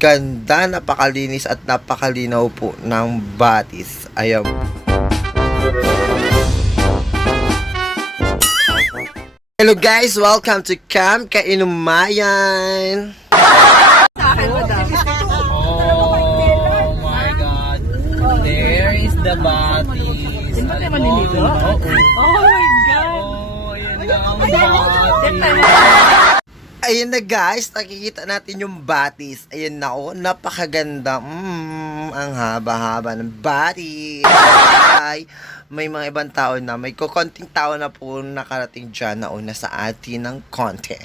ganda, napakalinis at napakalinaw po ng batis. Ayan. Hello guys, welcome to Camp Kainumayan. Oh my God, there is the batis. Hindi naman nilito? Oh my God! Oh, yun na ang batis. Ayan na guys, nakikita natin yung batis. Ayan na oh, napakaganda. Ang haba-haba ng batis. Ay, may mga ibang tao na, may kukonting tao na po nakarating dyan na una sa atin ng konti.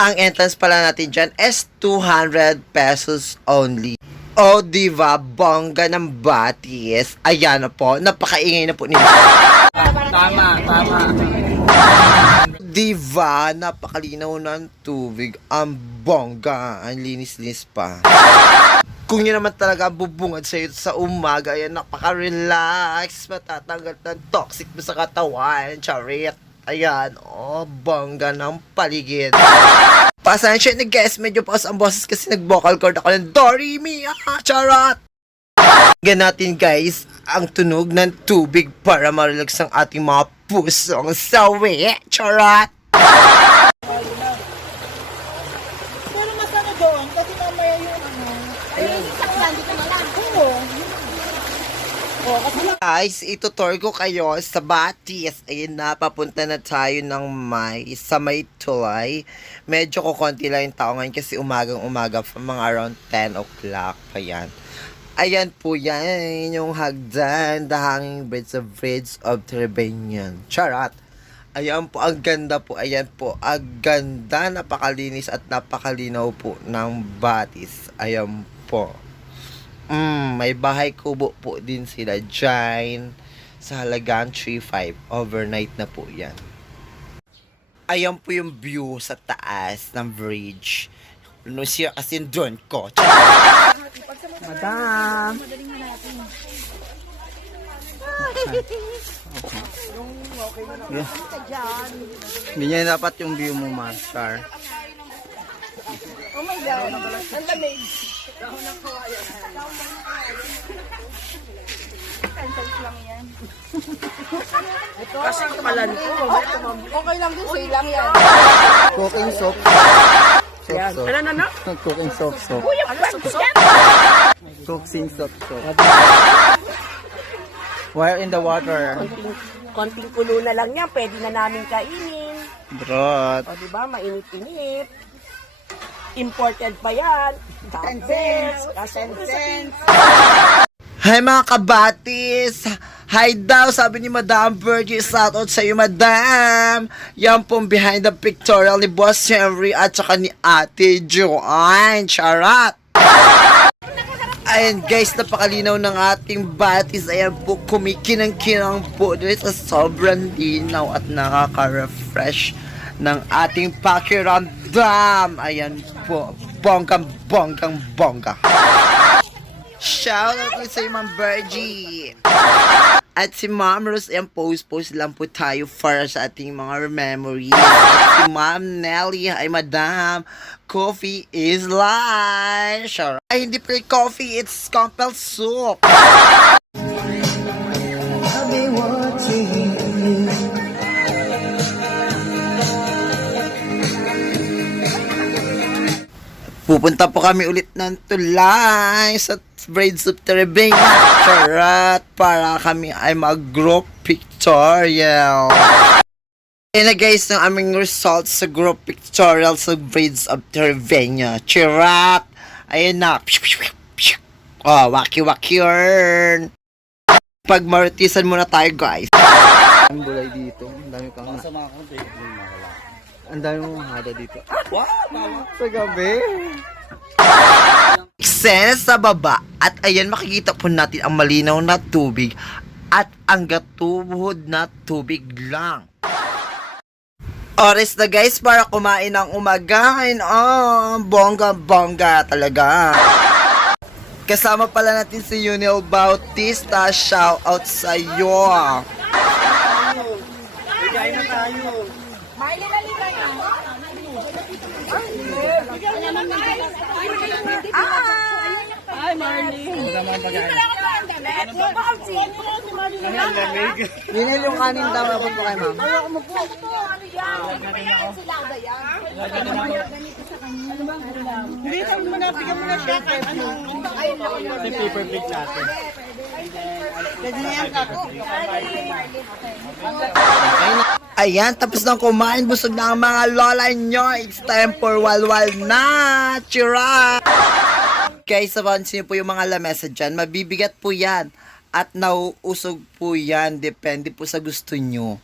Ang entrance pala natin dyan is 200 pesos only. O, diba? Bongga ng batis. Ayan na po, napakaingay na po nila. Tama. Diba? Napakalinaw ng tubig. Ang bongga. Ang linis-linis pa. Kung yun naman talaga bubungad sa'yo sa umaga, ayan, napaka-relax. Matatanggal ng toxic mo sa katawan. Charit. Ayan. Oh, bongga ng paligid. Pasensya na guys, medyo paus ang boses kasi nag-vocal cord ako ng Doremi. Charot! Tingnan natin guys ang tunog ng tubig para ma-relax ang ating mga pusong sawi. Charot! Pero mas ano doon? Kasi mamaya yung ano... Ayun, saklan, dito na lang. Oo. Kasi Guys, itutur ko kayo sa batis. Ayun na, papunta na tayo ng sa may tulay. Medyo kukonti lang yung tao ngayon kasi umagang-umaga pa, mga around 10 o'clock pa yan. Ayan po yan, yung hagdan, the hanging bridge of Trebenian. Charot! Ayan po, ang ganda po, ayan po, ang ganda, napakalinis at napakalinaw po ng batis. Ayan po. May bahay kubo po din sila dyan sa halagang 3.5. Overnight na po yan. Ayan po yung view sa taas ng bridge. No, siya kasi yung drone ko. Madam. Ganyan dapat yung view mo, Master. oh my God. Ang lamig. Lang yan. Kasi kapalan ko. Okay lang din, say lang yan. Cooking soap. Soap. Ano? Cooking soap. Ano soap? Cooking soap. Wire in the water. Konting kulo na lang yan, pwede na namin kainin. Brot. O diba, mainit-init. Imported pa yan. 10 cents. 10 cents. Hi mga kabatis! Hi daw, sabi ni Madam Virgie. Shoutout sa iyo, Madam! Yan pong behind the pictorial ni Boss Henry at saka ni Ate Joanne. Charot! Ayan guys, napakalinaw ng ating batis. Ayan po, kumikinang-kinang po dito sa sobrang linaw at nakaka-refresh ng ating pakiramdam. Ayan po, bonggang-bonggang-bongga. Shoutout po sa Ma'am Virgie. At si Ma'am Rose, ayan, post lang po tayo para sa ating mga memories. At si Ma'am Nelly, ay Madam, coffee is life. Sure. Ay, hindi pa coffee, it's compel soup. Pupunta po kami ulit ng tulay sa Braids of Trebenian. Charot! Para kami ay mag-group pictorial. Ayan na guys, ang aming results sa group pictorial sa Braids of Trebenian. Charot! Ayan na. Oh, waki-waki yarn. Pag-martisan muna tayo guys. Ang bulay dito. Ang dami kang ang dami mong hada dito. Wow! Sa gabi. Eksena sa baba at ayan makikita po natin ang malinaw na tubig at ang gatuhod na tubig lang. Oras na guys para kumain ng umagain. Oh, bongga-bongga talaga. Kasama pala natin si Yunel Bautista. Shout out sa iyo. Bigay na tayo. May lilalita na. Ay, bigyan naman ng Ninil yung kanin daw ako po kay ma'am. Bilisan mo na, bigyan mo na paper plate natin. Pwede na yan, kako. Ayan, tapos nang kumain, busog na ang mga lola nyo. It's time for walwal na! Chira! Guys, napansin po yung mga lamesa dyan. Mabibigat po yan. At nauusog po yan. Depende po sa gusto nyo.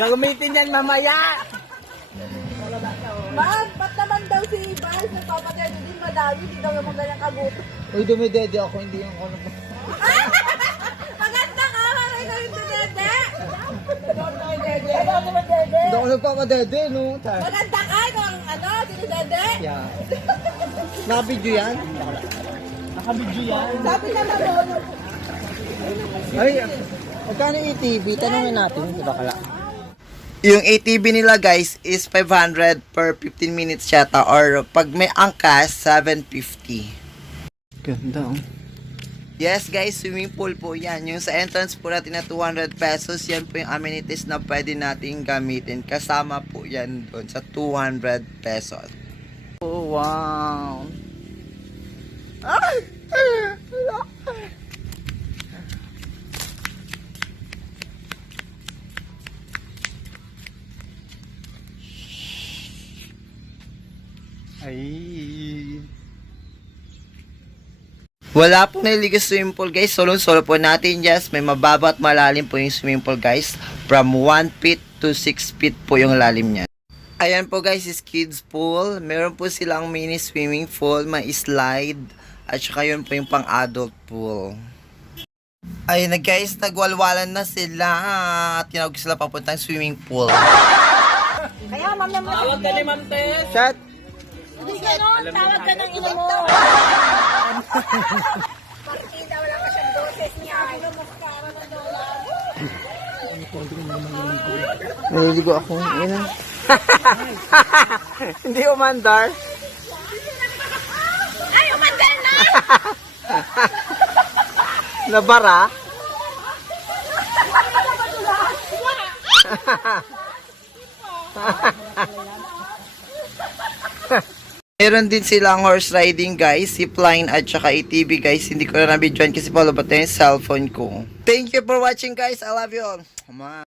Gagamitin yan mamaya. Man, ba't naman daw si Bars nagpapatay din madami, hindi daw naman ganyan kaguto. Uy, dumidede ako, hindi yung ako. Maganda ka, maray ko yung dinede. Hindi ako nagpapadede, no? Maganda ka, kung ano, dinedede. Yeah. Nakabidyo yan? Sabi ka na doon. Ay, magkano yung ATV? Tanungin natin, di ba kala? Yung ATV nila guys is 500 per 15 minutes yata. Or pag may angkas, 750. Ganda, oh. Yes guys, swimming pool po yan. Yung sa entrance po natin na 200 pesos, yan po yung amenities na pwede natin gamitin. Kasama po yan doon sa 200 pesos. Oh, wow. Ay. Wala pong naligo swimming pool guys. Solo po natin. Yes, may mababa at malalim po yung swimming pool guys. From 1 feet to 6 feet po yung lalim niya. Ayan po guys, is kids pool. Meron po silang mini swimming pool, may slide. At saka yun po yung pang adult pool. Ayun na guys, nagwalwalan na sila. At tinawag sila papuntang swimming pool. Kaya, ma'am naman. Tawag ka ni Ma'am Tess. Shot. Hindi ganon, tawag ka ng ina mo. Partida, wala ka siyang doses niya. Naliligo ako. Ayun. Hindi umandar. Ay, umandal na! Nabara. Meron din silang horse riding guys, zipline at saka ATV guys. Hindi ko na nabidyoan kasi pala ba yung cellphone ko. Thank you for watching guys. I love you all. Come on.